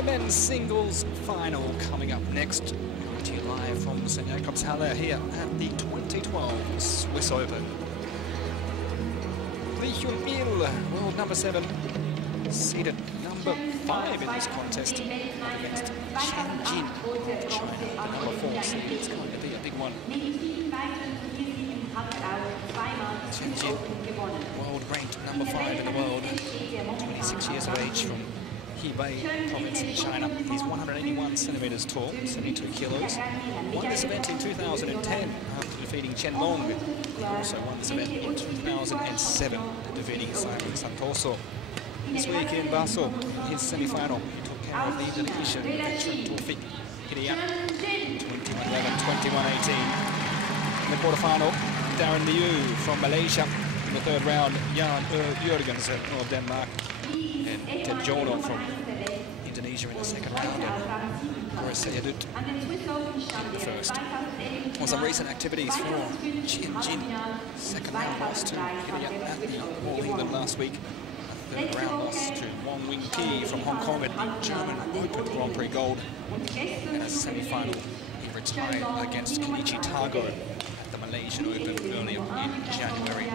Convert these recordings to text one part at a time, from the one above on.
The men's singles final coming up next. Coming to you live from St. Jakob's Halle here at the 2012 Swiss Open. Lee Hyun Il, world number 7, seeded number 5 in this contest against Chen Jin of China, the number 4 seed. It's going to be a big one. Chen Jin, world ranked number 5 in the world, 26 years of age, from Hebei province in China. He's 181 centimeters tall, 72 kilos. Won this event in 2010 after defeating Chen Long. He also won this event in 2007, defeating Simon Santoso. This week in Basel, his semi-final, he took care of the Indonesian veteran Taufik Hidayat, 21-11, 21-18. In the quarterfinal, Darren Liu from Malaysia. In the third round, Jan Jurgensen of Denmark, and Ted Jono from Indonesia in the second round, and Boris Sayadut in the first. Well, some recent activities for Chen Jin. Second round loss to Hidayat at the All England last week. A third round loss to Wong Wing Ki from Hong Kong at the German Open Grand Prix Gold. And as a semi-final, he retired against Kenichi Tago at the Malaysian Open earlier in January.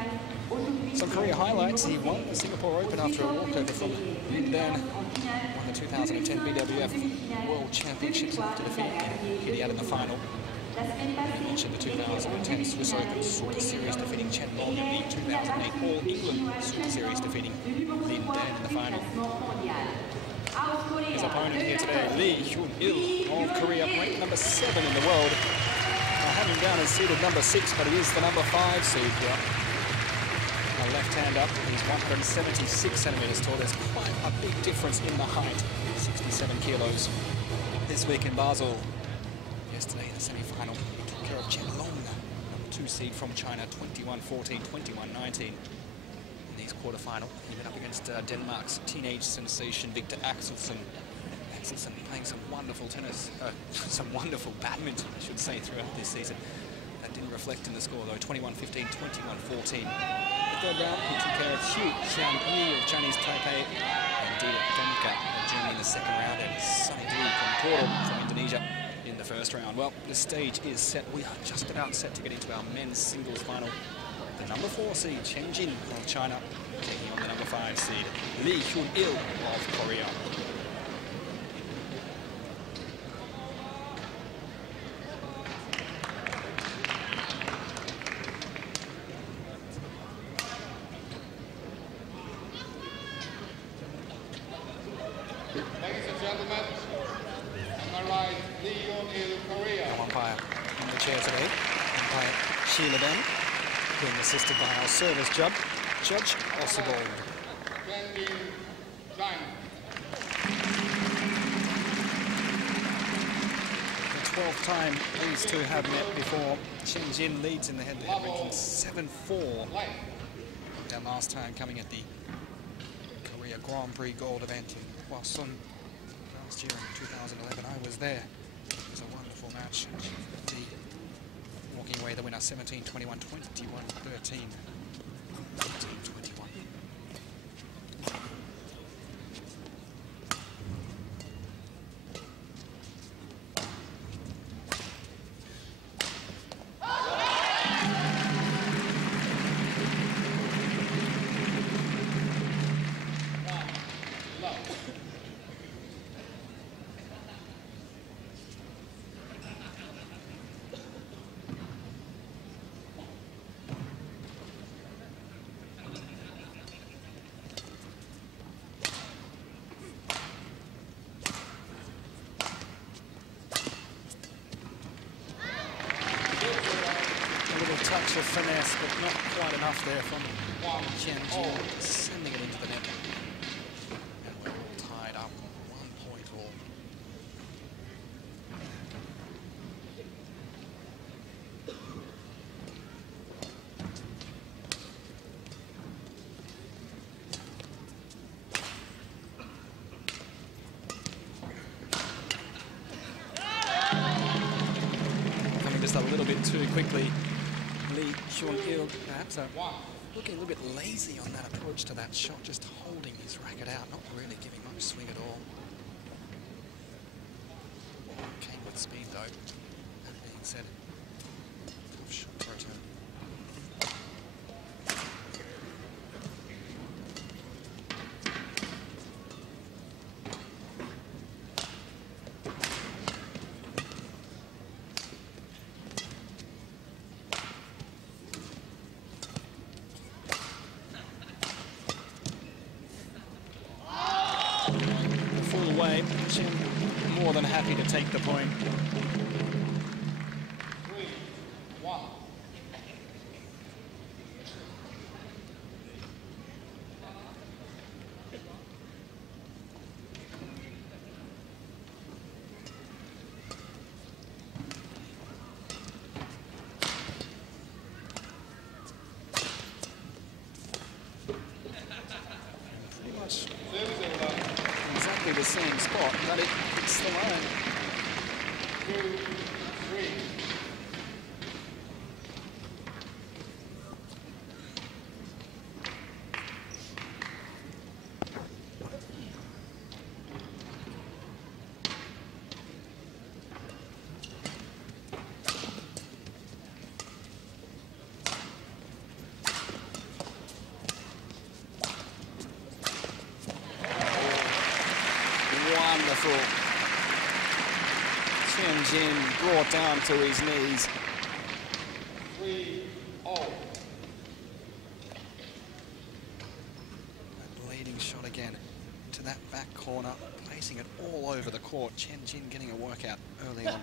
Some career highlights: he won the Singapore Open after a walkover from Yundan, won the 2010 BWF World Championships after defeating Hidayat in the final. I mentioned the 2010 Swiss Open Super Series, defeating Chen Long, and the 2008 All England Super Series, defeating Lin Dan in the final. His opponent here today, Lee Hyun Il of Korea, ranked number 7 in the world. I have him down as seeded number 6, but he is the number 5 seed here. A left hand up, he's 176 centimeters tall. There's quite a big difference in the height, 67 kilos. This week in Basel, yesterday in the semi-final, he took care of Chen Long, number 2 seed from China, 21-14, 21-19. In these quarterfinal, he went up against Denmark's teenage sensation Victor Axelsen. Axelsen playing some wonderful tennis, some wonderful badminton, I should say, throughout this season. That didn't reflect in the score though, 21-15, 21-14. The third round, he took care of Xu Xiangyi of Chinese Taipei, and Dida Donka of Germany in the second round, and Sunny Dwi Kongkoro from Indonesia in the first round. Well, the stage is set. We are just about set to get into our men's singles final. The number 4 seed, Chen Jin of China, taking on the number 5 seed, Lee Hyun Il of Korea. Ladies and gentlemen, on my right, Lee Hyun Il, Korea. Our umpire in the chair today, umpire Sheila Ben, being assisted by our service judge, Judge Ossibold. Chen Jin, China. The 12th time these two have met before. Chen Jin leads in the head-to-head ranking 7-4. Their last time coming at the Korea Grand Prix Gold event in Hwasun last year in 2011. I was there. It was a wonderful match. The walking away the winner, 17-21, 21-13, 18-21. Touch of finesse, but not quite enough there from Chen Jin, sending it into the net. And we're all tied up, 1 point all. Coming just a little bit too quickly. Lee Hyun Il perhaps looking a little bit lazy on that approach to that shot, just holding his racket out, not really giving much swing at all. though. That being said, tough shot to return. Full way, Chen more than happy to take the point. 3-1. Pretty much exactly the same spot, but it's the line. 2-3. Wonderful. Chen Jin brought down to his knees. 3-0. That leading shot again to that back corner, placing it all over the court. Chen Jin getting a workout early on.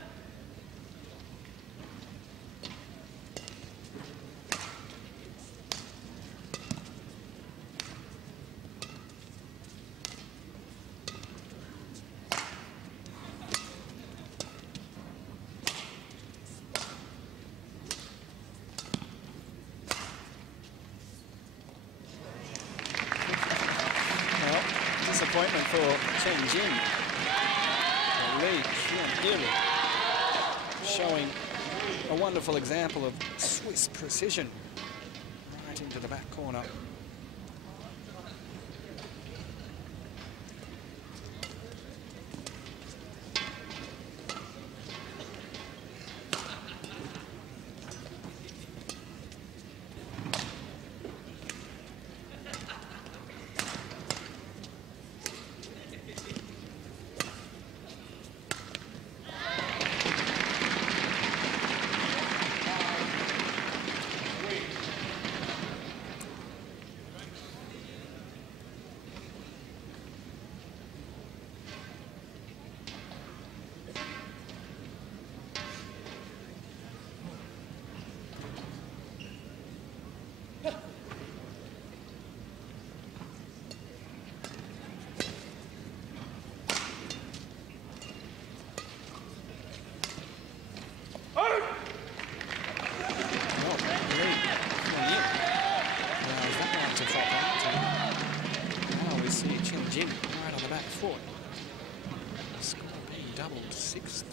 Disappointment for Chen Jin. Lee Hyun Il showing a wonderful example of Swiss precision right into the back corner. Jin right on the back foot. The score being doubled 6-3.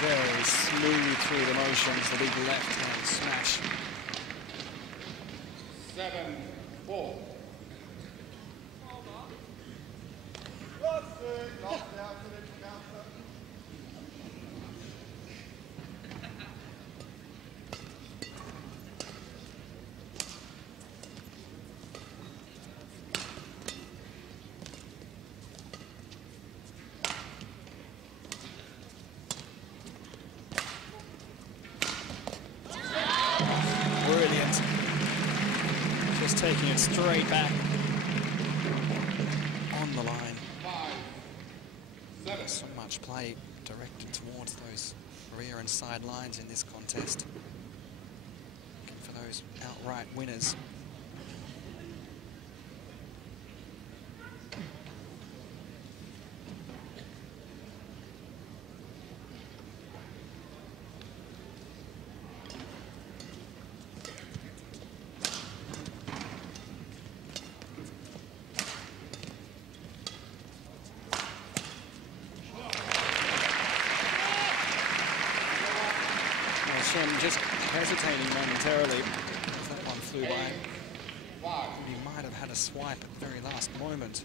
Very smooth through the motions, the big left-hand smash. 7-4. Brilliant. Just taking it straight back on the line. 5. much play directed towards those rear and side lines in this contest. Looking for those outright winners. Chen just hesitating momentarily as that one flew by. He might have had a swipe at the very last moment.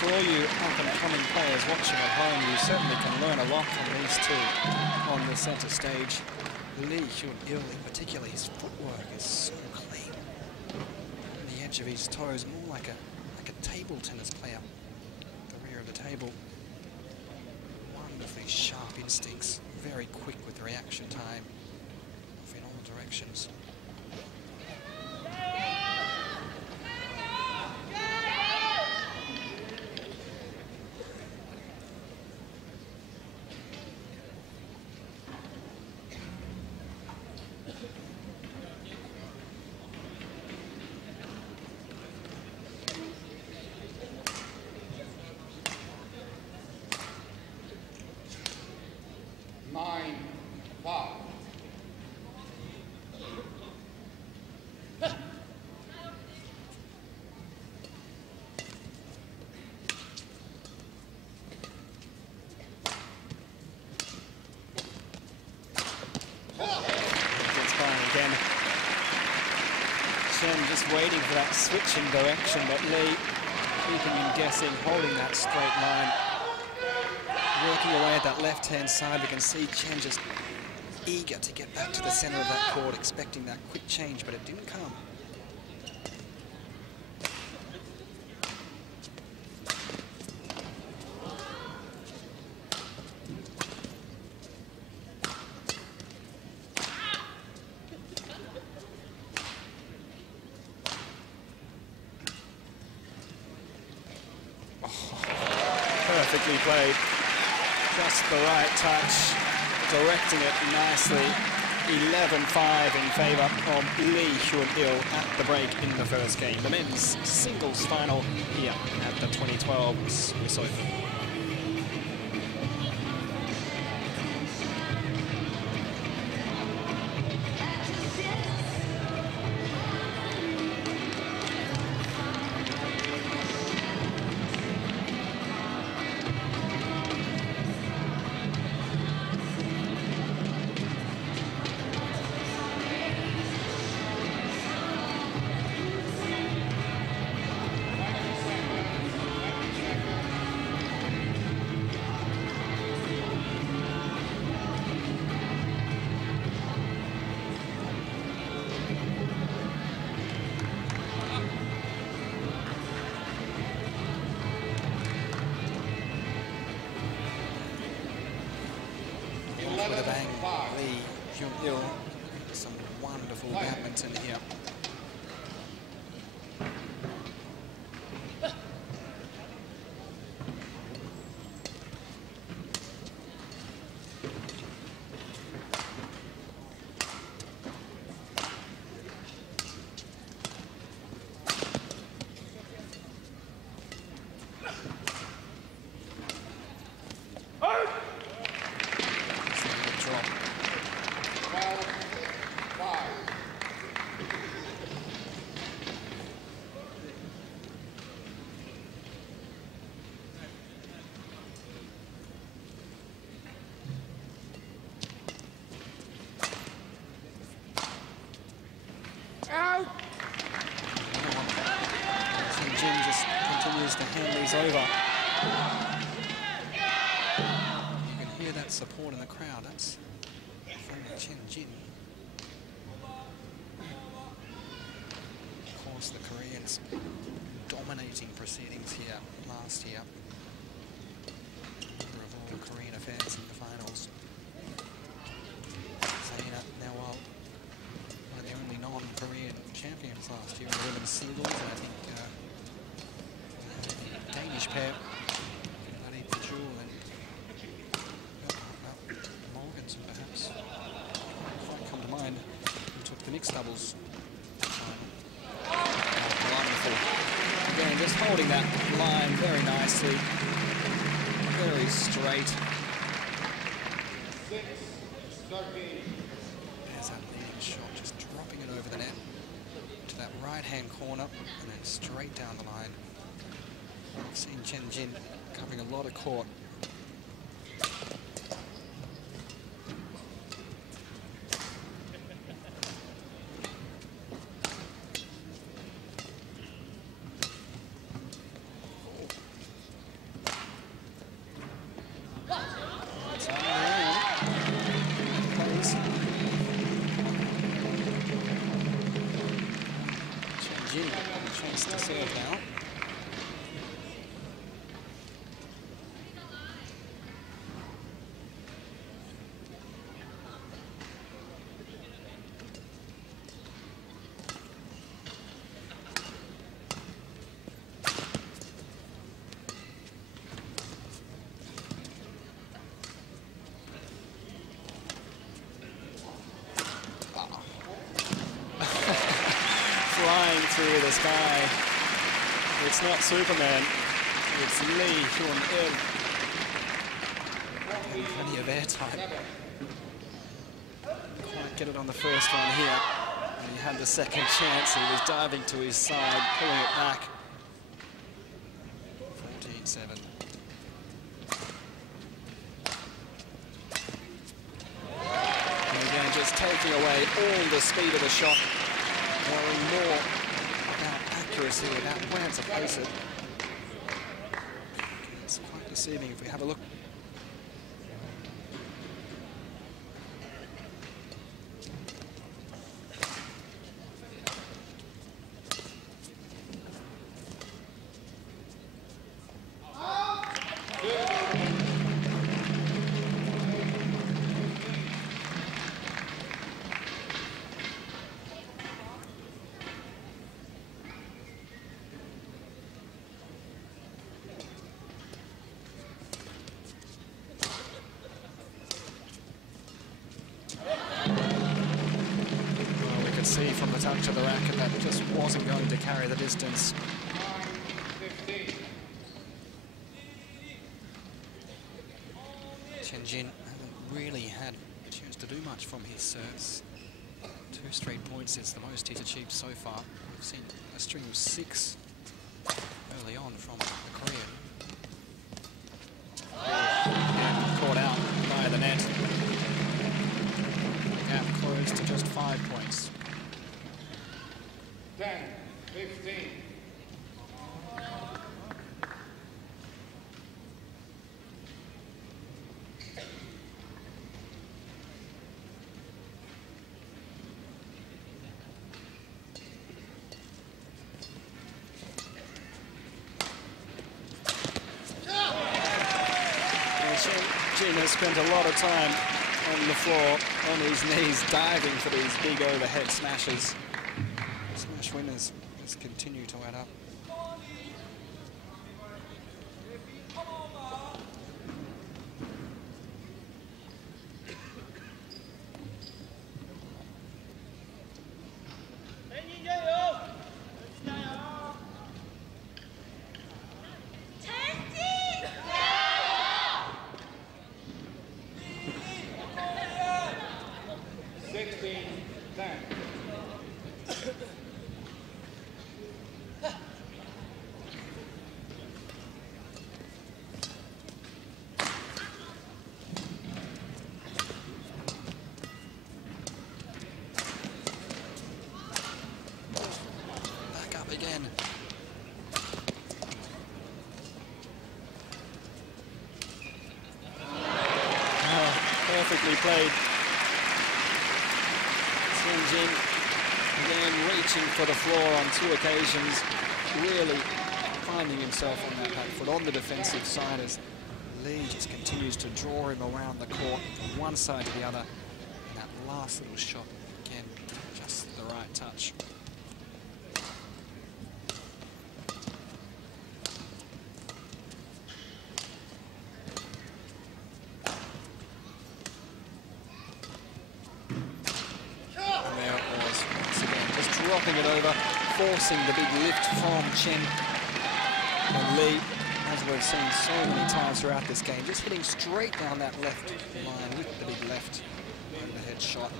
For all you up-and-coming players watching at home, you certainly can learn a lot from these two on the centre stage. Lee Hyun Il in particular, his footwork is so clean. On the edge of his toes, more like a table tennis player. The rear of the table. Wonderfully sharp instincts, very quick with the reaction time, off in all directions. Again, Chen just waiting for that switch in direction, but Lee keeping him guessing, holding that straight line, working away at that left-hand side. We can see Chen just eager to get back to the center of that court, expecting that quick change, but it didn't come. Perfectly played, just the right touch, directing it nicely. 11-5 in favour of Lee Hyun Il at the break in the first game. The men's singles final here at the 2012 Swiss Open. With a bang, Lee Hyun Il, some wonderful badminton here. Chen Jin just continues to hand these over. You can hear that support in the crowd. That's from Chen Jin. Of course, the Koreans dominating proceedings here last year. Of all the Korean affairs in the finals. Now, one of the only non-Korean champions last year in the women's singles, and I think the Danish pair, Buddy Pajul and Morganson, perhaps, quite come to mind, who took the mixed doubles final. Wonderful. Again, just holding that line very nicely, very straight. There's that leading shot, just dropping it over the net to that right-hand corner and then straight down the line. I've seen Chen Jin covering a lot of court. Chance to serve now. Flying through the sky. It's not Superman, it's Lee Hyun Il. Plenty of airtime. Quite get it on the first one here. And he had the second chance. He was diving to his side, pulling it back. 14-7. And again, just taking away all the speed of the shot. Worrying more about accuracy, about where to place it. It's quite deceiving if we have a look. See from the touch of the racket that just wasn't going to carry the distance. Chen Jin hasn't really had a chance to do much from his serves. 2 straight points is the most he's achieved so far. We've seen a string of 6 early on from the Korean. And caught out by the net. The gap closed to just 5 points. 10, 15. Chen Jin has spent a lot of time on the floor, on his knees, diving for these big overhead smashes. Smash winners just continue to add up. Again. beautifully played. Chen Jin again reaching for the floor on 2 occasions, really finding himself on that back foot on the defensive side as Lee just continues to draw him around the court from one side to the other. And that last little shot, again, just the right touch. And there it was, once again, just dropping it over, forcing the big lift from Chen. And Lee, as we've seen so many times throughout this game, just hitting straight down that left line with the big left overhead shot.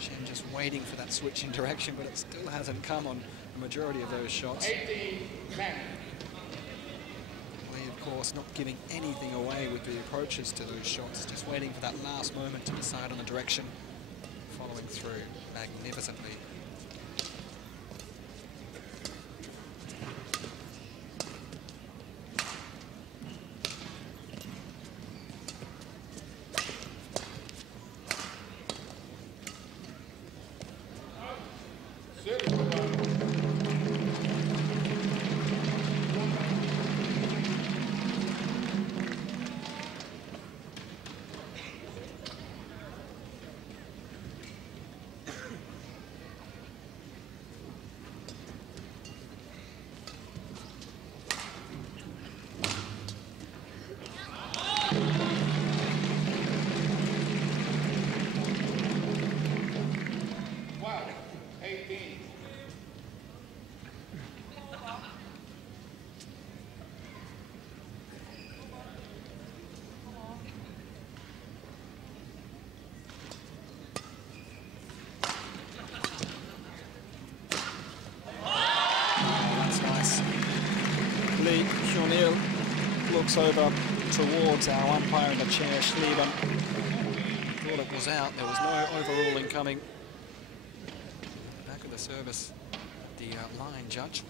Chen just waiting for that switch in direction, but it still hasn't come on the majority of those shots. Lee, of course, not giving anything away with the approaches to those shots, just waiting for that last moment to decide on the direction, following through magnificently. Lee Hyun Il looks over towards our umpire in the chair, Schlieben. Thought it was out, there was no overruling coming. Back of the service, the line judge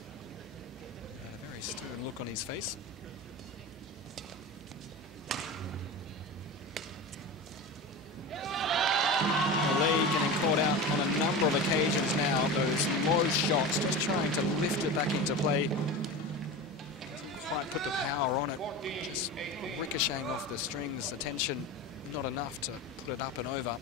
had a very stern look on his face. Lee getting caught out on a number of occasions now, those low shots, just trying to lift it back into play. Quite put the power on it, just ricocheting off the strings, the tension not enough to put it up and over.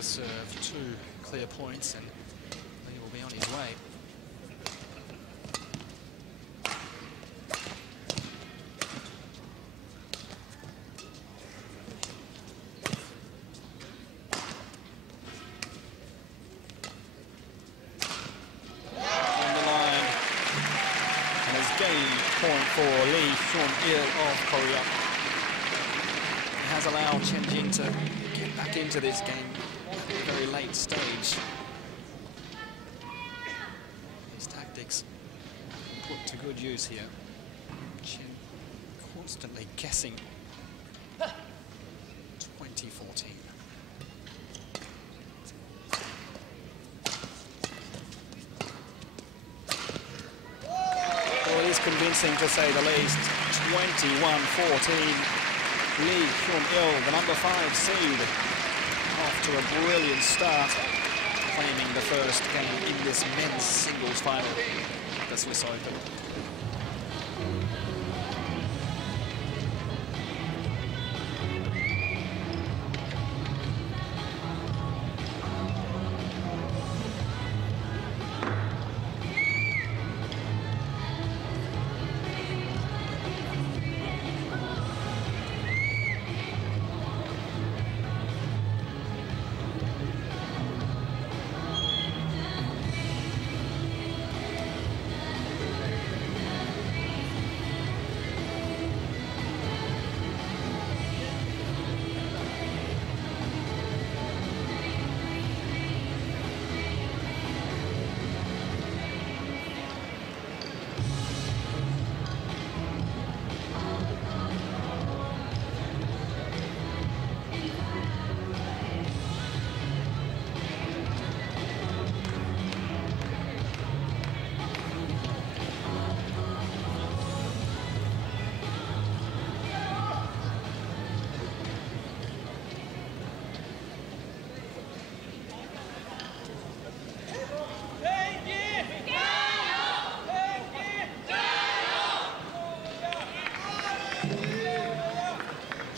Serve 2 clear points and Lee will be on his way. On the line and has gained point for Lee Hyun Il of Korea. It has allowed Chen Jin to get back into this game at a very late stage. His tactics put to good use here. Chen constantly guessing. 2014. Well, it is convincing to say the least. 21-14. Lee Hyun Il, the number 5 seed, off to a brilliant start, claiming the first game in this men's singles final at the Swiss Open.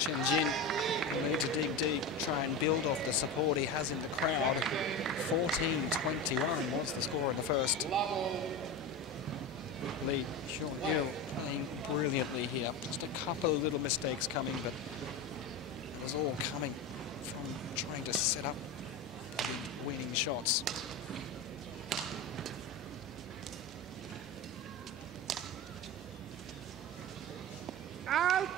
Chen Jin will need to dig deep, try and build off the support he has in the crowd. 14-21 was the score in the first. Lee Hyun Il playing brilliantly here. Just a couple of little mistakes coming, but it was all coming from trying to set up the winning shots. Out!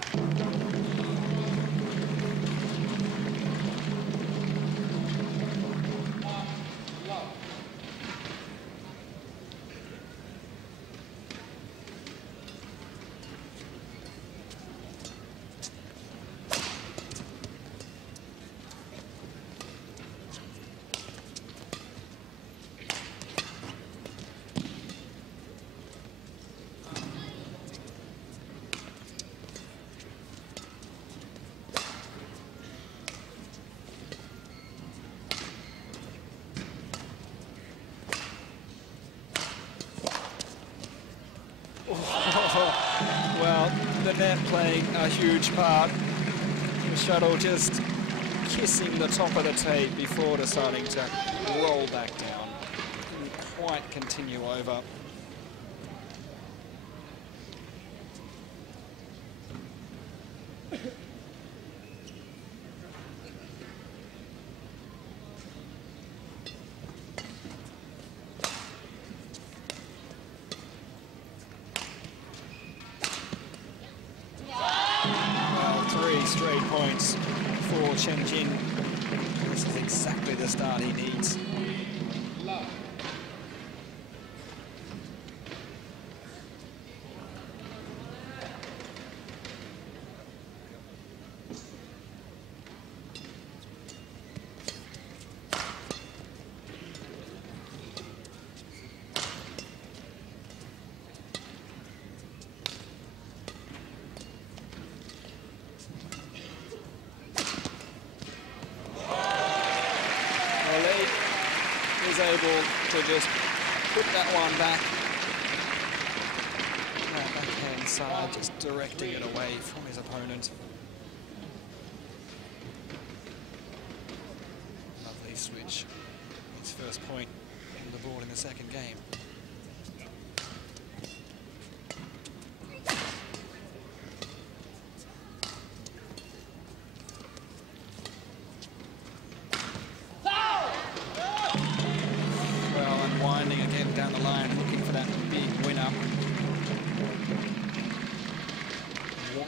Well, the net playing a huge part. The shuttle just kissing the top of the tape before deciding to roll back down. Didn't quite continue over. Straight points for Chen Jin. This is exactly the start he needs. Is able to just put that one back. That backhand side, just directing it away from his opponent. Lovely switch. His first point on the board in the second game. Winding again down the line, looking for that big winner.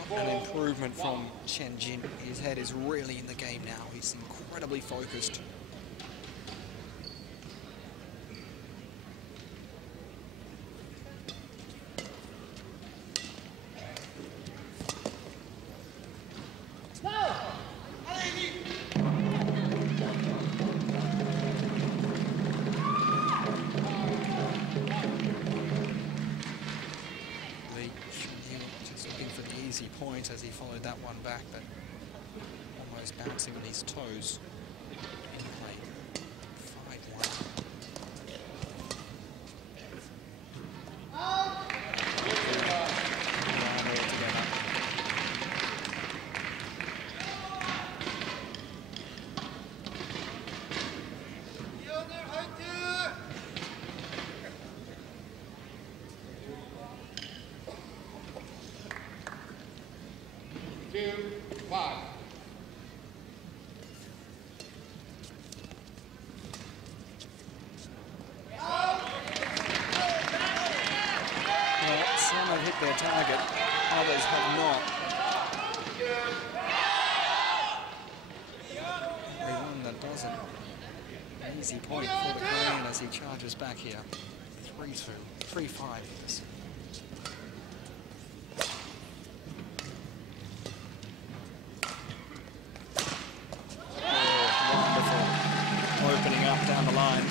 What an improvement from Chen Jin. His head is really in the game now. He's incredibly focused. Point as he followed that one back, but almost bouncing on his toes in play. 5-1. Some have hit their target, others have not. Every one that doesn't. An easy point for the Korean as he charges back here. 3-2, 3-5 years. Opening up down the line.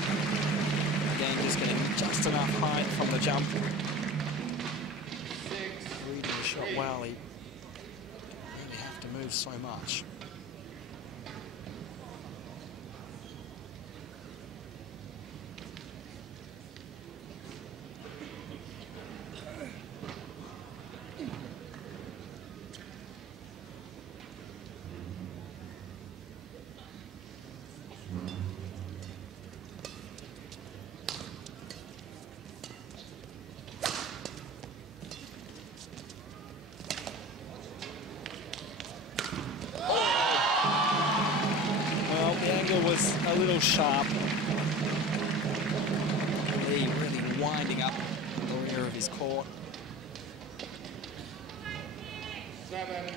Again, just getting just enough height from the jump. Reading the shot well, he really have to move so much. little sharp. Lee really winding up the rear of his court. 7-3.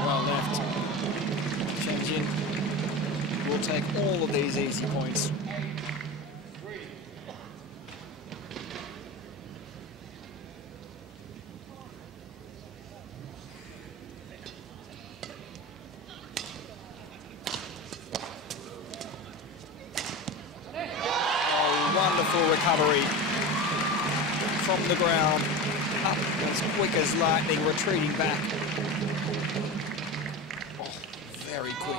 Well left. Chen Jin will take all of these easy points. 8-3. Wonderful recovery from the ground, up as quick as lightning, retreating back. Oh, very quick,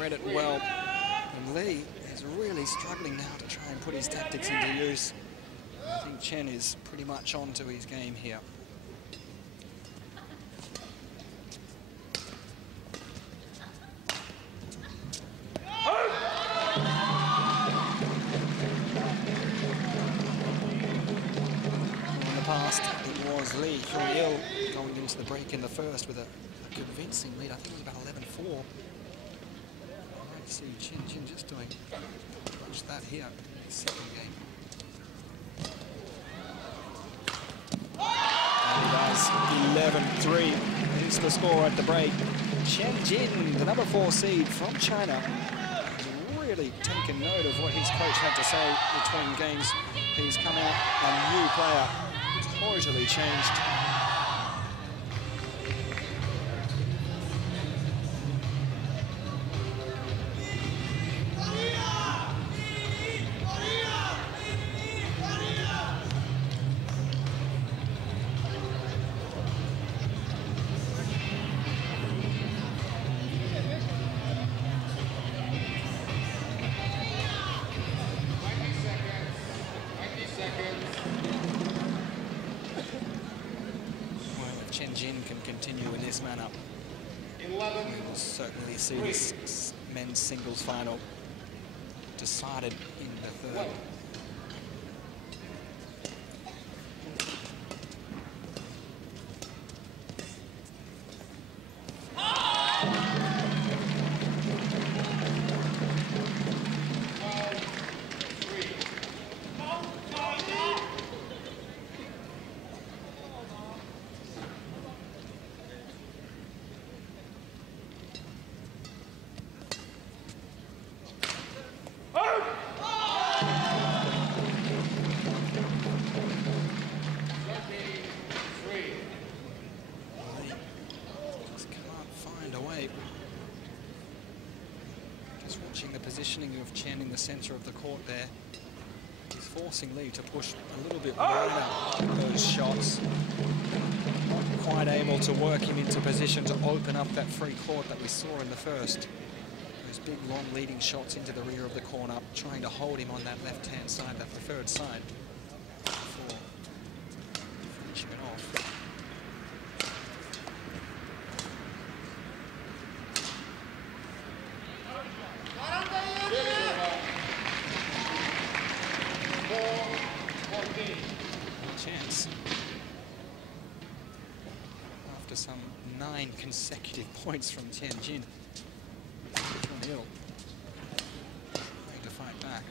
read it well. And Lee is really struggling now to try and put his tactics into use. I think Chen is pretty much onto his game here. Past, it was Lee Hyun Il going into the break in the first with a convincing lead. I think it was about 11-4. I see Chen Jin just doing much that here in his second game. And he does 11-3. It's the score at the break. Chen Jin, the number 4 seed from China, has really taken note of what his coach had to say between games. He's come out a new player. Totally changed. Chen Jin can continue in this manner, we will certainly see this men's singles final decided in the third. The positioning of Chen in the center of the court there is forcing Lee to push a little bit wider those shots. Not quite able to work him into position to open up that free court that we saw in the first. Those big, long leading shots into the rear of the corner, trying to hold him on that left-hand side, that preferred side, before finishing it off. Chance. After some 9 consecutive points from Chen Jin, Hyun Il trying to fight back.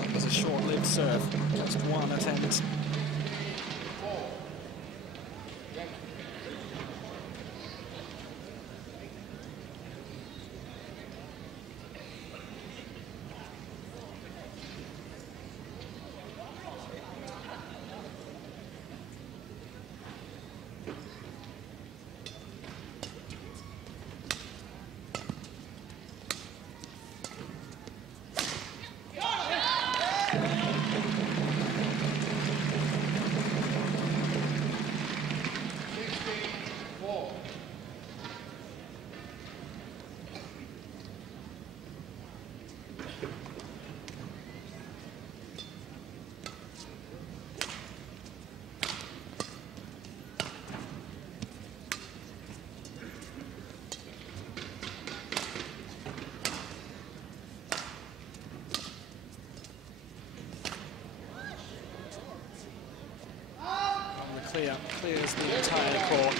That was a short-lived serve, just one attempt. clears the entire court.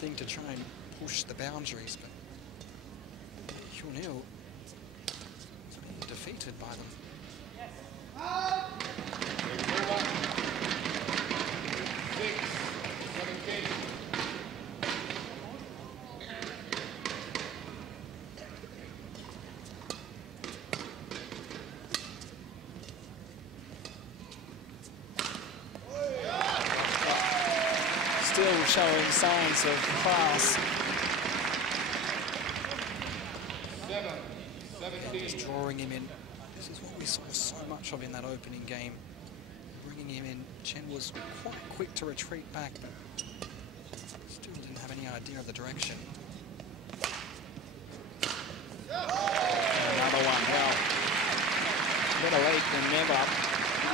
Thing to try and push the boundaries, but Hyun Il is being defeated by them. Still showing signs of class. Just drawing him in. This is what we saw so much of in that opening game. Bringing him in. Chen was quite quick to retreat back, but still didn't have any idea of the direction. Another one. Well, better late than never.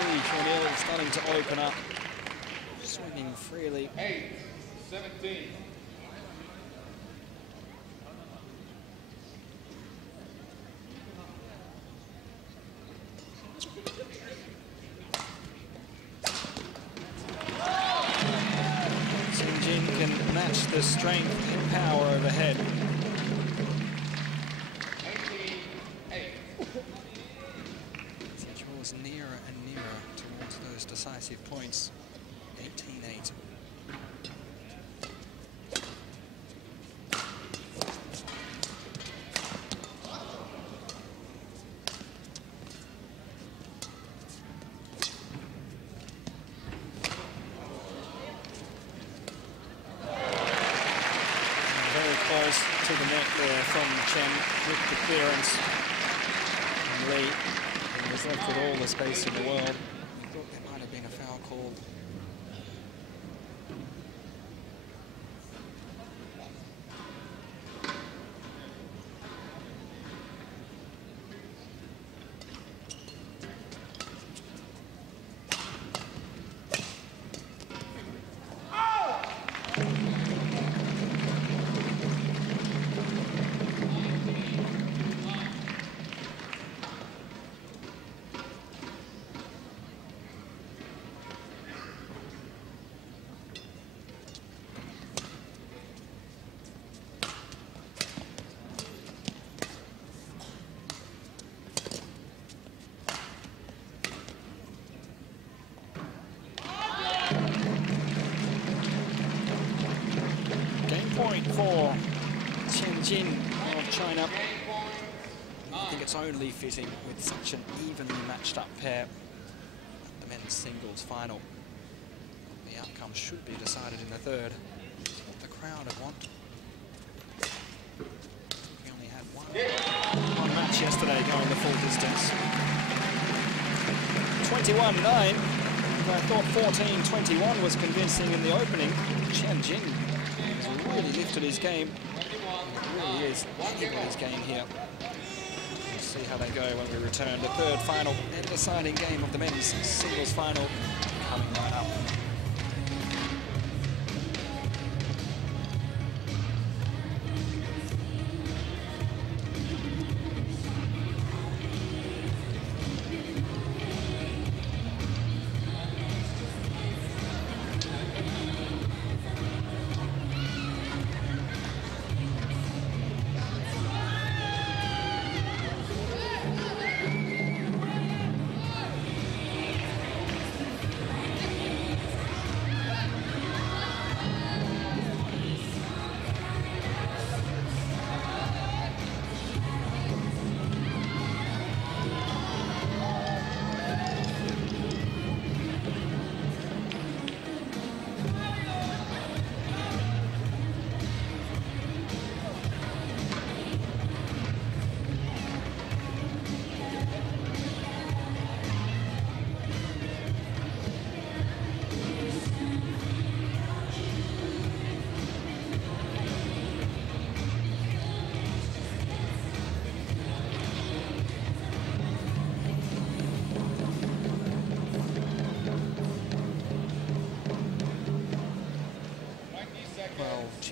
Lee Hyun Il starting to open up. Swinging freely. 8-17. Chen Jin can match the strength and power overhead. 18-8. As he draws nearer and nearer towards those decisive points. 18-8. Very close to the net there from Chen with the clearance. And Lee was left with all the space in the world. I thought there might have been a foul call. Point for Chen Jin of China. I think it's only fitting with such an evenly matched up pair at the men's singles final. The outcome should be decided in the third. It's what the crowd would want. We only had one match yesterday going the full distance. 21-9. I thought 14-21 was convincing in the opening. Chen Jin really lifted his game. It really is anybody's game here. We'll see how they go when we return. The third final and deciding game of the men's singles final coming right up.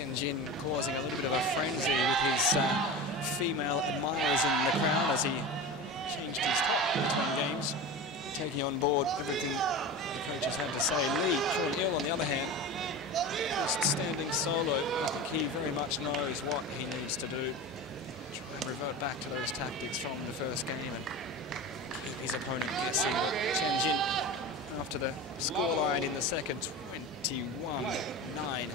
Chen Jin causing a little bit of a frenzy with his female admirers in the crowd as he changed his top between games, taking on board everything the coaches had to say. Lee Hyun Il, on the other hand, just standing solo. I think he very much knows what he needs to do. Try and revert back to those tactics from the first game and keep his opponent guessing. Chen Jin, after the scoreline in the second, 21-9,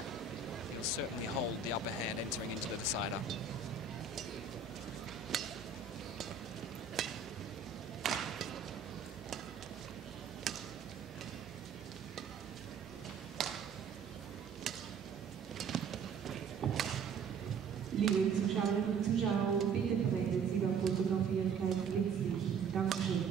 he'll certainly hold the upper hand entering into the decider. Liebe Zuschauerinnen und Zuschauer, bitte treten Sie bei Fotografien kein Blitzlicht. Dankeschön.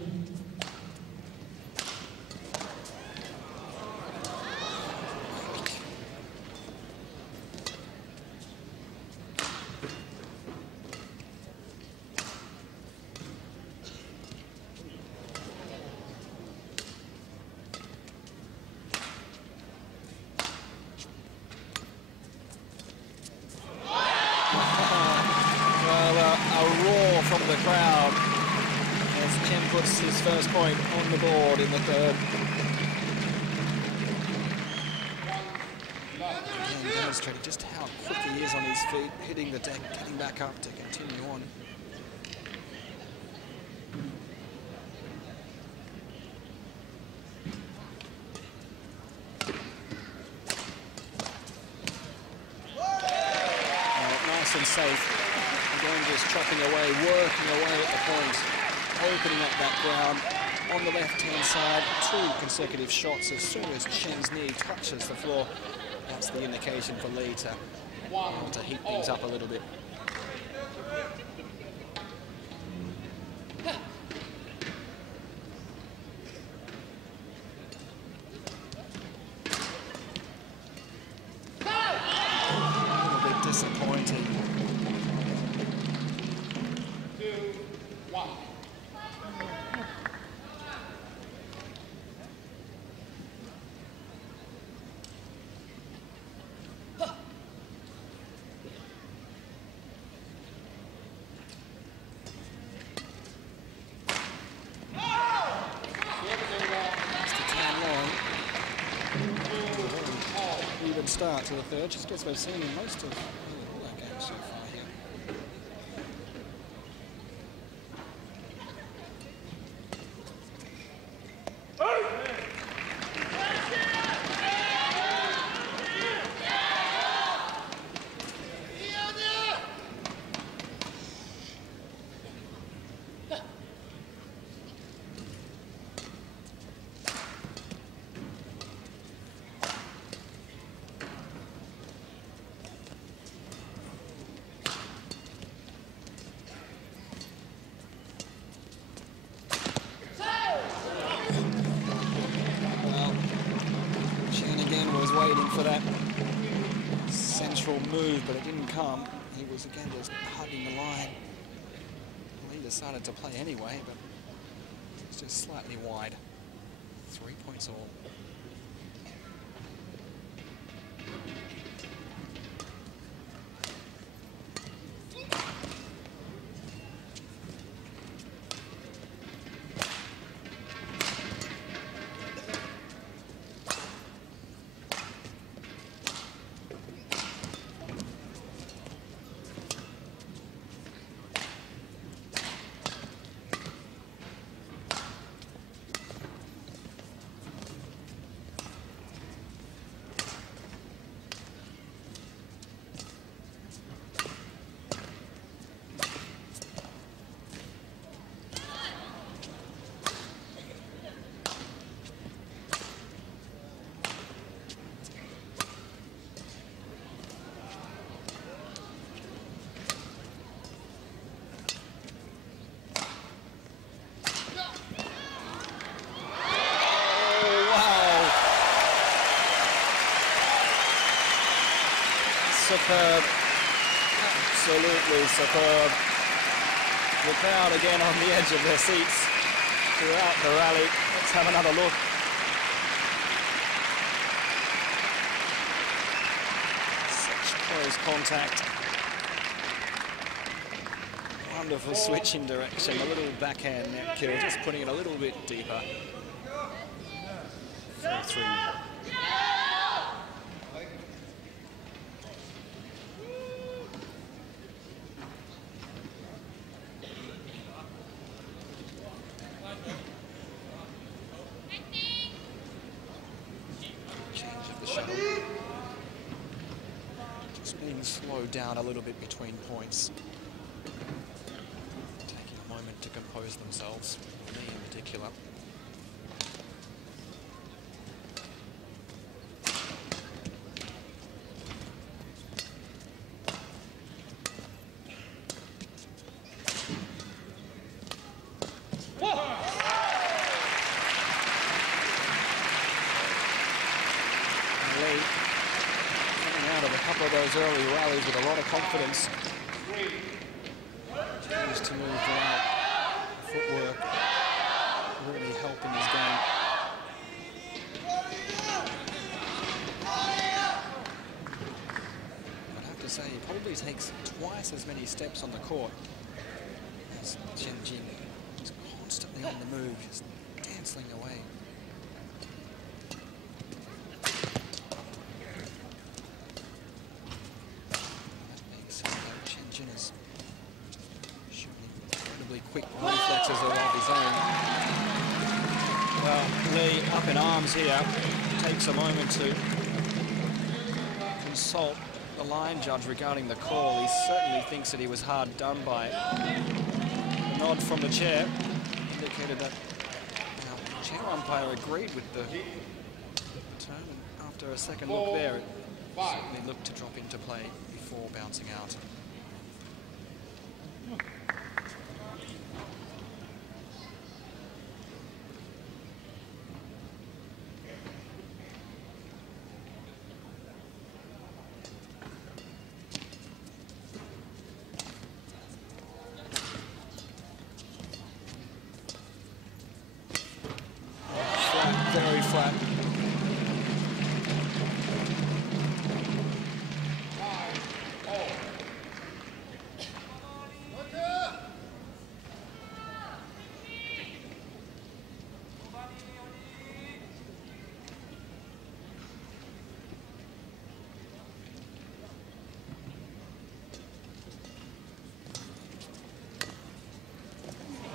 From the crowd as Chen puts his first point on the board in the third. Again, demonstrating just how quick he is on his feet, hitting the deck, getting back up to continue on. Nice and safe. Again, just chopping away, working away at the point, opening up that ground. On the left-hand side, 2 consecutive shots. As soon as Chen's knee touches the floor, that's the indication for Lee to heat things up a little bit. A little bit disappointing. Even start to the third, just as we've seen in most of that game so far here. Waiting for that central move, but it didn't come. He was again just hugging the line. He decided to play anyway, but it's just slightly wide. 3 points all. Superb, absolutely superb. The crowd again on the edge of their seats throughout the rally. Let's have another look. Such nose contact. Wonderful switch in direction, a little backhand net kill, just putting it a little bit deeper. 3-3. Change of the shuttle. Just being slowed down a little bit between points. Taking a moment to compose themselves, me in particular. Early rallies with a lot of confidence. Continues to move well. Footwork really helping his game. I'd have to say he probably takes twice as many steps on the court as Chen Jin. He's constantly on the move, just dancing away. Quick reflexes are of his own. Well, Lee up in arms here. Takes a moment to consult the line judge regarding the call. He certainly thinks that he was hard done by. A nod from the chair indicated that the chair umpire agreed with the turn. And after a second look there, it certainly looked to drop into play before bouncing out. Very flat.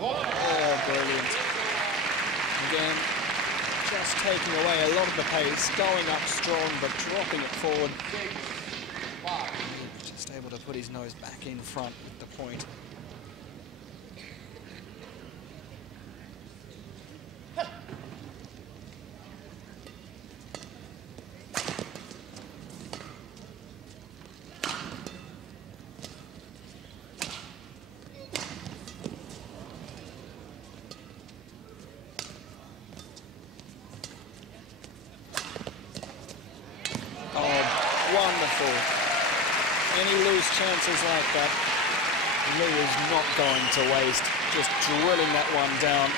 Oh, brilliant. Again, just taking away a lot of the pace, going up strong, but dropping it forward. Just able to put his nose back in front with the point. Wonderful. Any loose chances like that, Lee is not going to waste, just drilling that one down.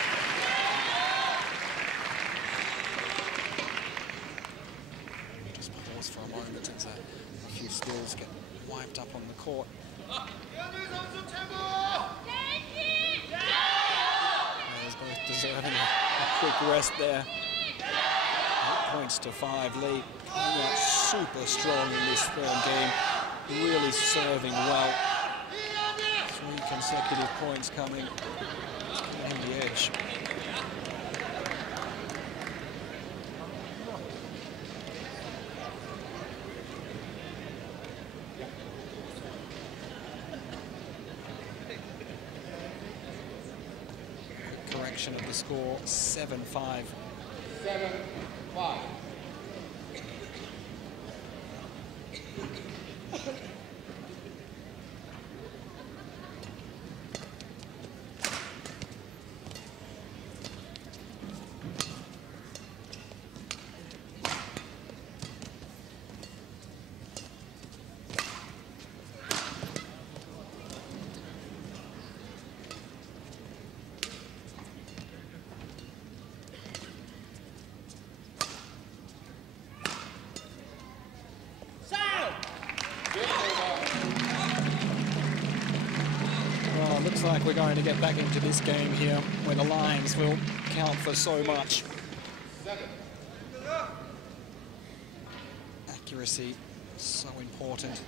Just pause for a moment as a few skills get wiped up on the court. There's both deserving a quick rest there. 8 points to 5. Lee coming out super strong in this third game, really serving well. 3 consecutive points coming, getting the edge. Quick correction of the score, 7-5. 7-5. Looks like we're going to get back into this game here where the lines will count for so much. Accuracy is so important.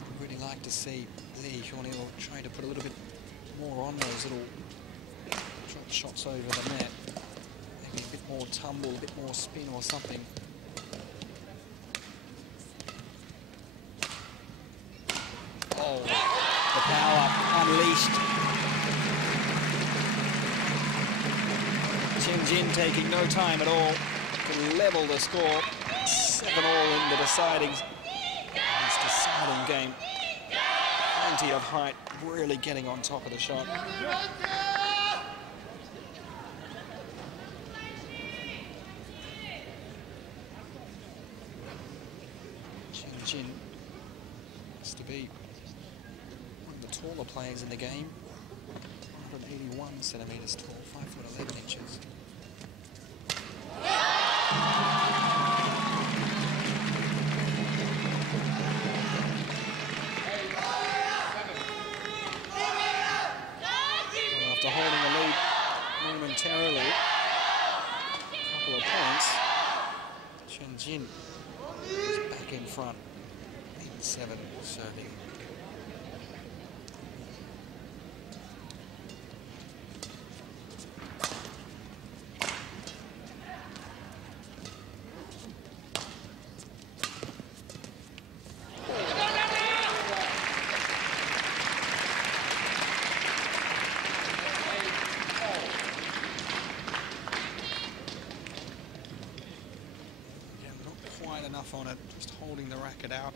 I'd really like to see Lee Hyun Il trying to put a little bit more on those little drop shots over the net. Maybe a bit more tumble, a bit more spin or something. Oh, the power unleashed. Chen Jin taking no time at all to level the score. 7-all in the deciding game. Plenty of height, really getting on top of the shot. Chen Jin has to be one of the taller players in the game. 181 centimeters tall, 5'11" inches. After holding the lead momentarily, a couple of points, Chen Jin is back in front, 8-7 serving. Enough on it, just holding the racket out.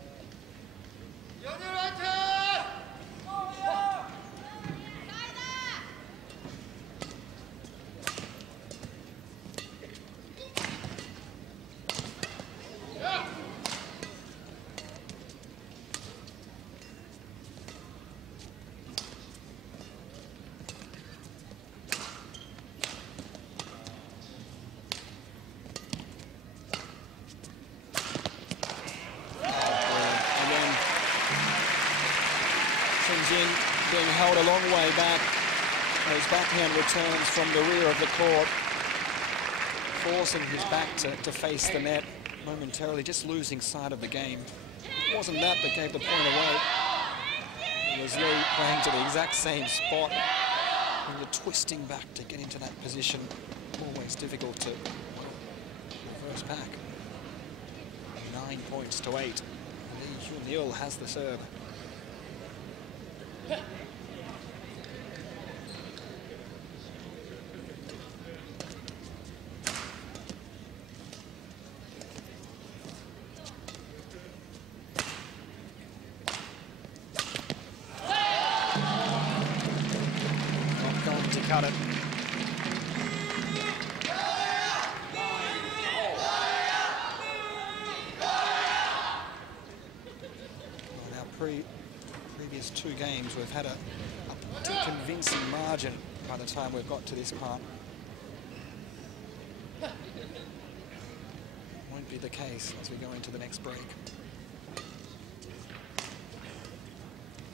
Jin being held a long way back. Those backhand returns from the rear of the court, forcing his back to face the net momentarily, just losing sight of the game. It wasn't that gave the point away. It was Lee playing to the exact same spot. When you're twisting back to get into that position, always difficult to reverse back. 9 points to 8. Lee Hyun Il has the serve. Not going to cut it. Previous 2 games, we've had a pretty convincing margin by the time we've got to this part. Won't be the case as we go into the next break.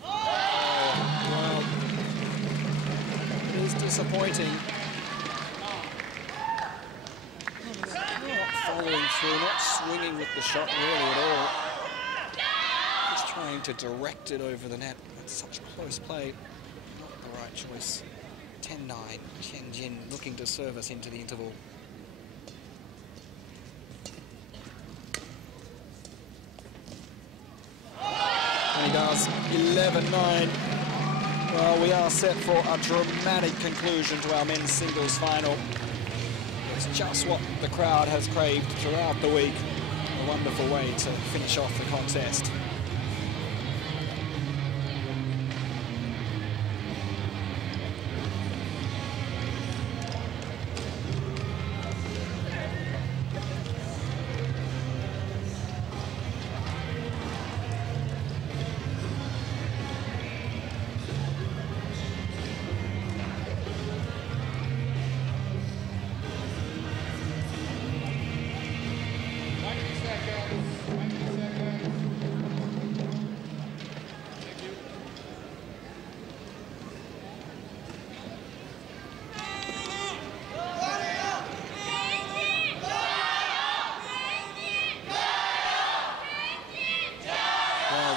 Oh, well, it is disappointing. Not following through, not swinging with the shot really at all. Trying to direct it over the net. That's such close play. Not the right choice. 10-9. Chen Jin looking to serve us into the interval. And he does. 11-9. Well, we are set for a dramatic conclusion to our men's singles final. It's just what the crowd has craved throughout the week. A wonderful way to finish off the contest.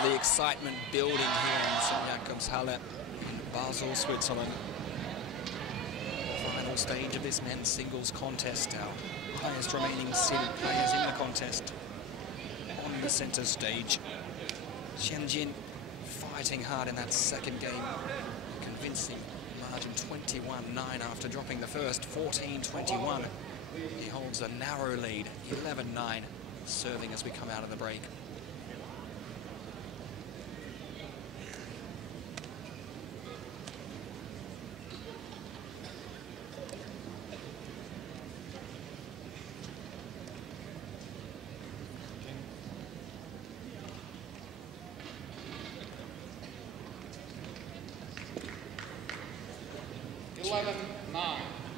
the excitement building here in St. Jakobshalle in Basel, Switzerland. Final stage of this men's singles contest. Our highest remaining players in the contest on the centre stage. Chen Jin fighting hard in that second game. Convincing margin 21-9 after dropping the first 14-21. He holds a narrow lead, 11-9, serving as we come out of the break.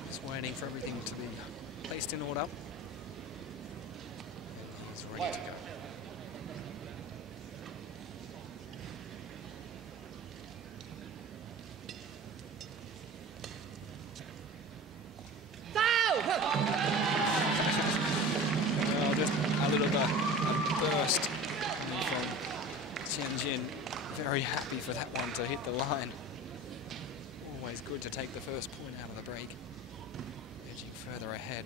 Just waiting for everything to be placed in order. He's ready to go. Well, just a little bit of burst from Chen Jin. Very happy for that one to hit the line. Always good to take the first point out of the break. Edging further ahead.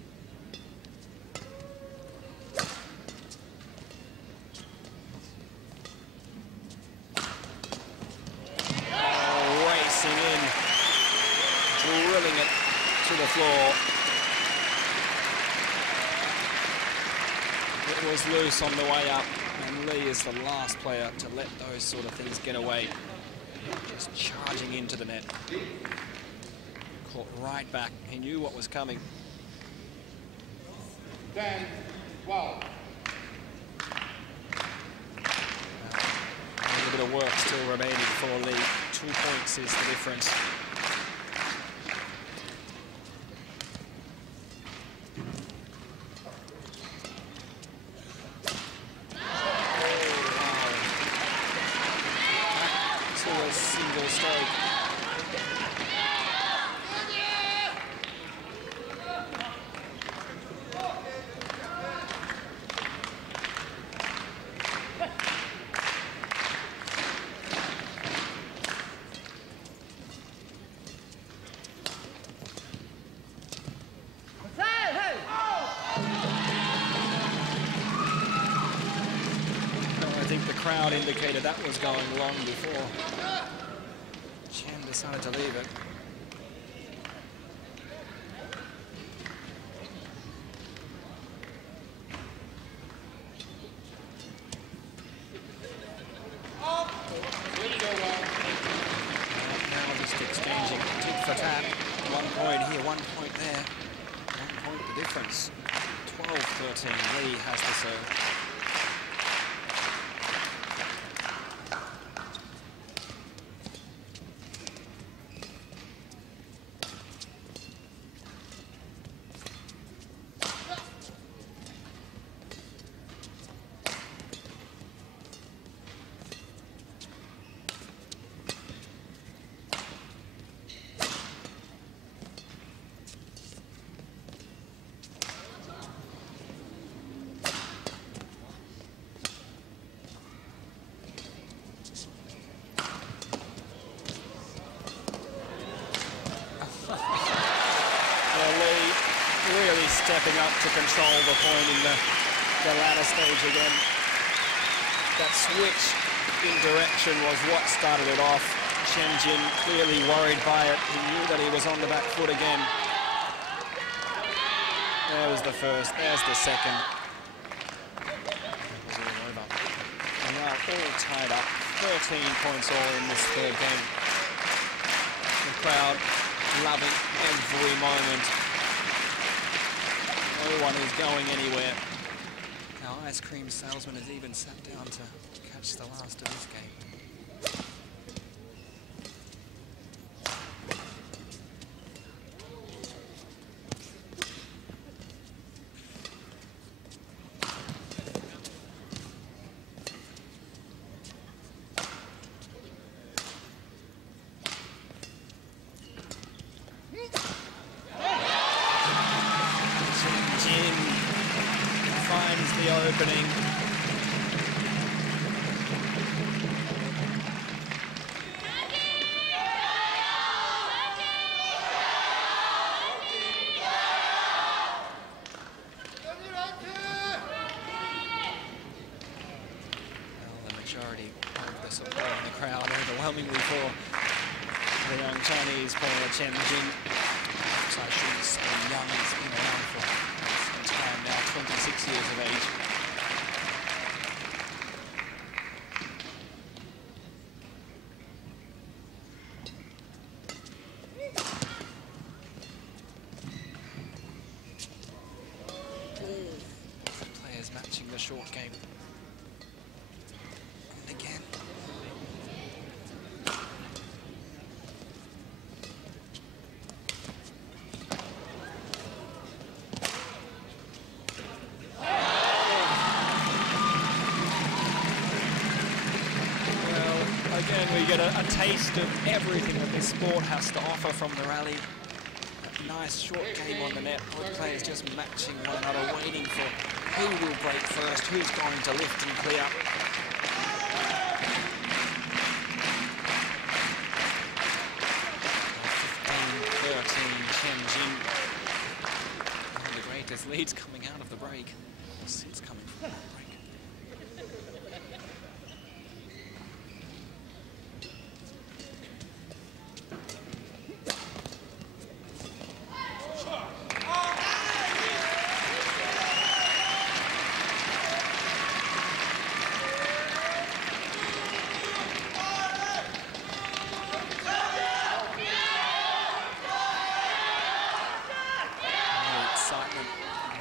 Oh, racing in, drilling it to the floor. It was loose on the way up, and Lee is the last player to let those sort of things get away. Just charging into the net. Caught right back. He knew what was coming. 10, 12. A little bit of work still remaining for Lee. 2 points is the difference. Single stroke. I think the crowd indicated that was going long before Chen decided to leave it. Now just exchanging tit for tat. 1 point here, 1 point there. 1 point the difference. 12-13, Lee has the serve. Really stepping up to control the point in the latter stage again. That switch in direction was what started it off. Chen Jin clearly worried by it. He knew that he was on the back foot again. There was the first, there's the second. It was all over. And now all tied up. 13 points all in this third game. The crowd loving every moment. No one is going anywhere. Our ice cream salesman has even sat down to catch the last of this game. Finds the opening. majority of the support in the crowd, overwhelmingly for the young Chinese player Chen Jin. So she's so young, he's been around for some time now, 26 years of age. Players matching the short game. And again. Again, we get a taste of everything that this sport has to offer from the rally. A nice short game on the net, both players just matching one another, waiting for who will break first, who's going to lift and clear. 15-13, Chen Jin. One of the greatest leads coming out of the break, or since coming from the break.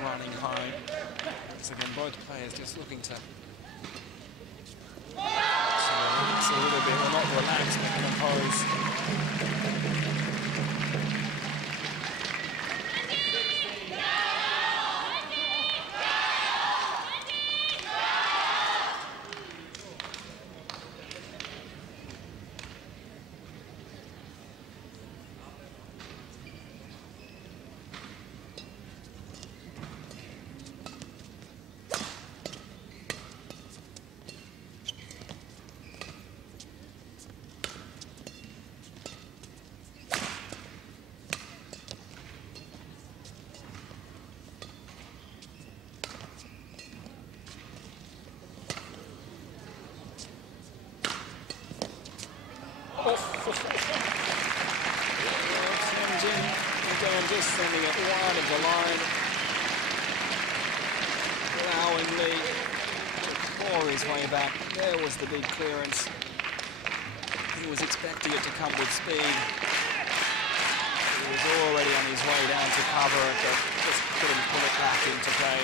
Running home. So again, both players just looking to relax a little bit, well, not relax, but compose. Chen Jin, again, just sending it wide of the line, allowing Lee to claw his way back. There was the big clearance. He was expecting it to come with speed. He was already on his way down to cover it, but just couldn't pull it back into play.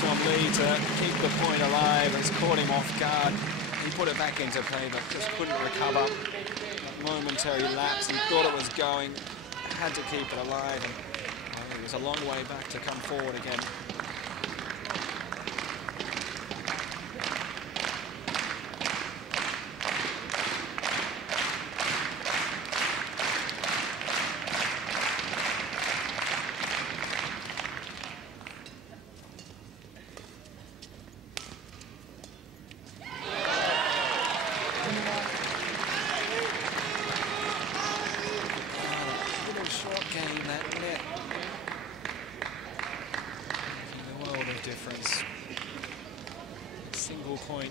From Lee to keep the point alive, has caught him off guard. He put it back into play, but just couldn't recover. Momentary lapse, he thought it was going, had to keep it alive, and it was a long way back to come forward again. Difference. Single point.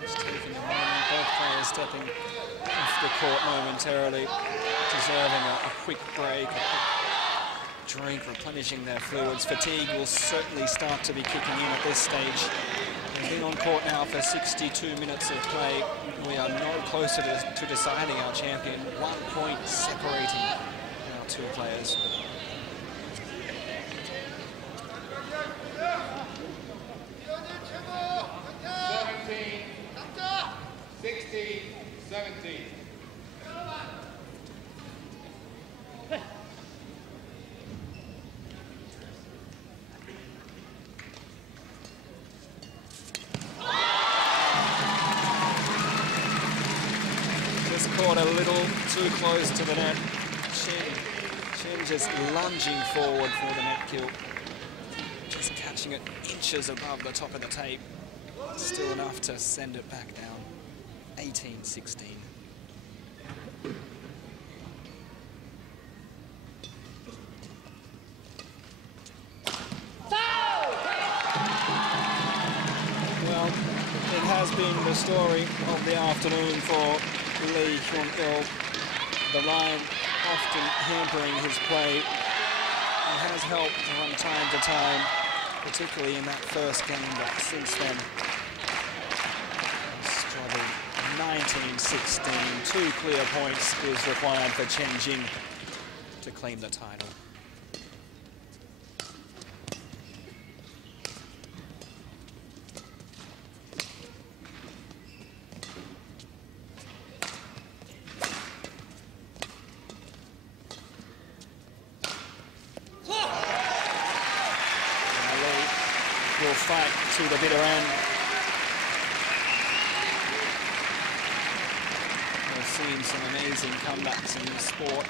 Just taking a moment. Both players stepping off the court momentarily, deserving a quick break, a quick drink, replenishing their fluids. Fatigue will certainly start to be kicking in at this stage. They've been on court now for 62 minutes of play. We are no closer to deciding our champion. 1 point separating our two players. 16-17. Just caught a little too close to the net. Chen just lunging forward for the net kill. Just catching it inches above the top of the tape. Still enough to send it back down. 18-16. Well, it has been the story of the afternoon for Lee Hyun Il. The line often hampering his play. It has helped from time to time, particularly in that first game, but since then, struggled. 19-16, 2 clear points is required for Chen Jin to claim the title. Will fight to the bitter end. We've seen some amazing comebacks in this sport.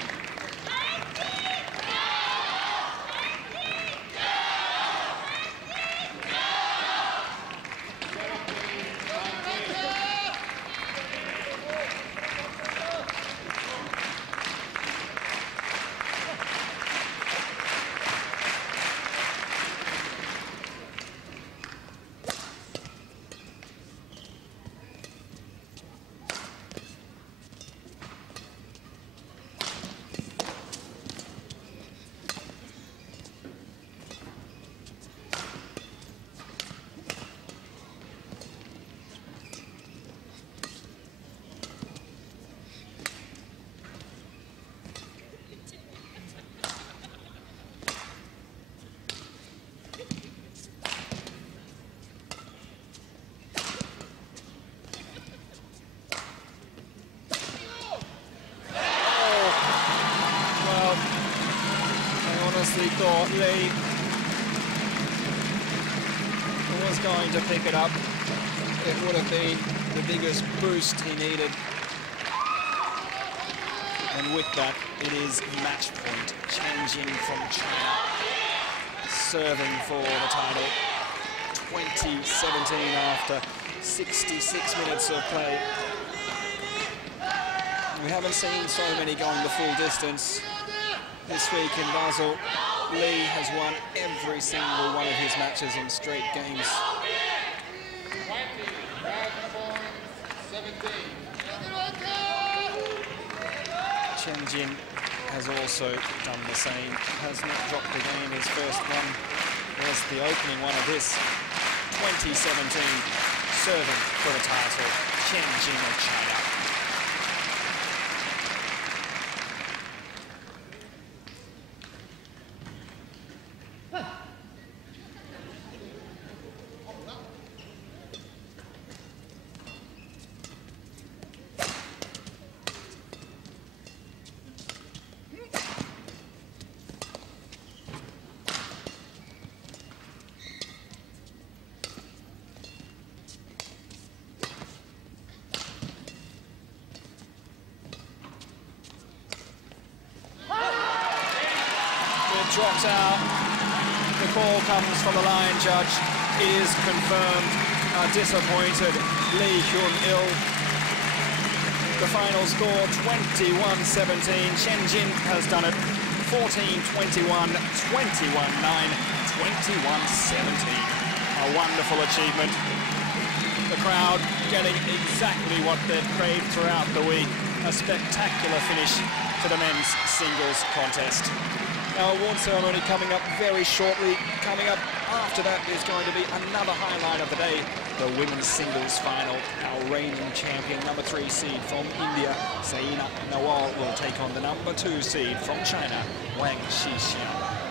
Thought Lee was going to pick it up. It would have been the biggest boost he needed. And with that, it is match point. Chen Jin from China serving for the title. 20-17 after 66 minutes of play. We haven't seen so many going the full distance this week in Basel. Lee has won every single one of his matches in straight games. 17. Chen Jin has also done the same. Has not dropped the game. His first one was the opening one of this 2017, serving for the title. Chen Jin of China. Dropped out. The call comes from the line judge. It is confirmed. Disappointed Lee Hyun Il. The final score 21-17. Chen Jin has done it. 14-21, 21-9, 21-17. A wonderful achievement. The crowd getting exactly what they've craved throughout the week. A spectacular finish to the men's singles contest. Our award ceremony coming up very shortly. Coming up after that is going to be another highlight of the day, the women's singles final. Our reigning champion, number 3 seed from India, Saina Nehwal, will take on the number 2 seed from China, Wang Xixiang.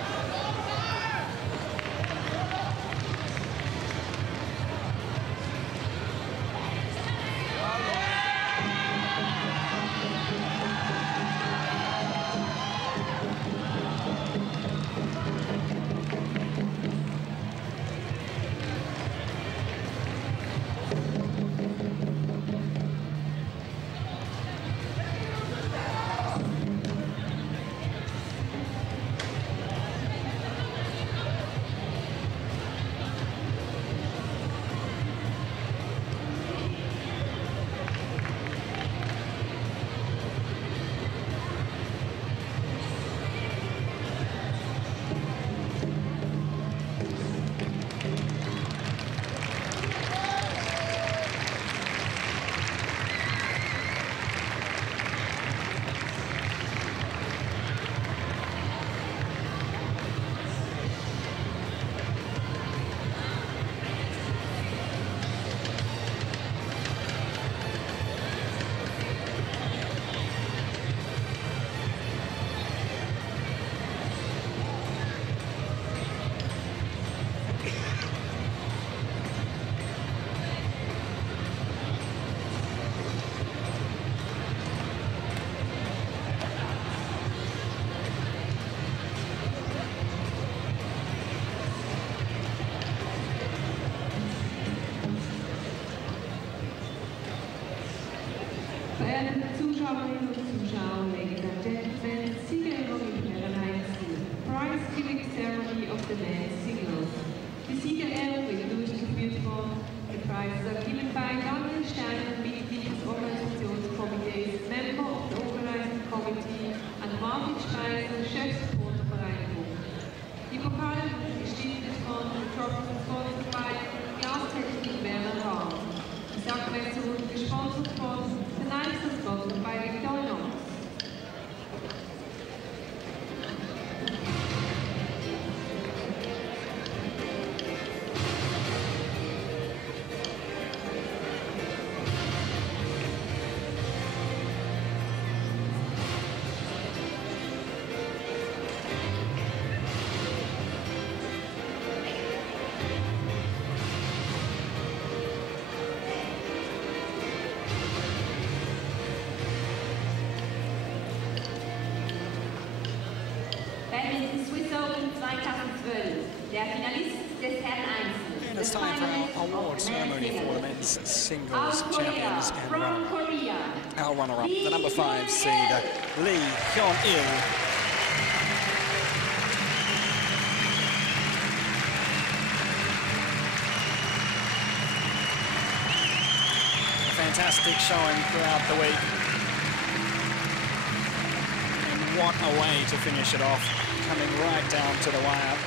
And it's time for our award ceremony for the men's singles champions and runner-up. Our runner-up, the number 5 seed, Lee Hyun Il. A fantastic showing throughout the week. And what a way to finish it off, coming right down to the wire.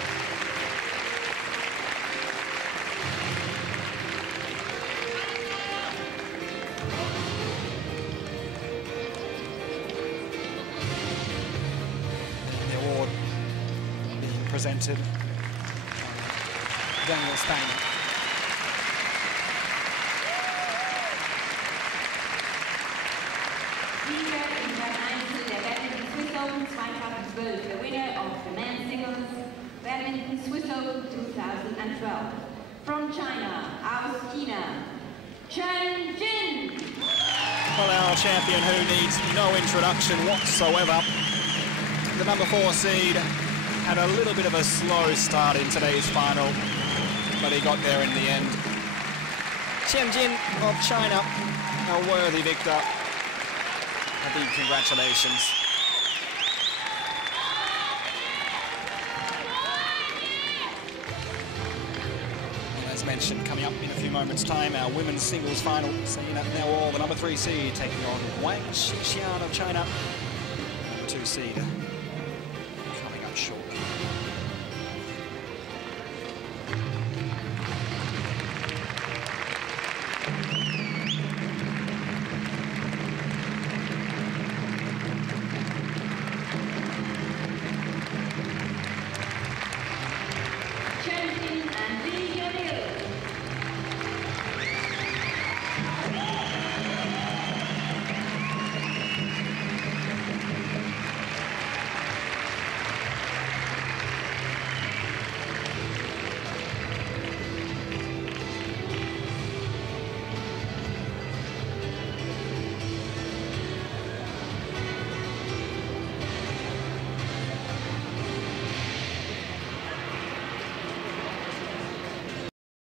Presented Daniel Spangler. Sieger in der Einzel der Badminton Swiss Open 2012, the winner of the men's singles Badminton Swiss Open 2012. From China, aus China, Chen Jin. Well, our champion who needs no introduction whatsoever. The number 4 seed had a little bit of a slow start in today's final, but he got there in the end. Chen Jin of China, a worthy victor. A big congratulations. And as mentioned, coming up in a few moments' time, our women's singles final. Seeing that now all the number 3 seed taking on Wang Xixian of China, number 2 seed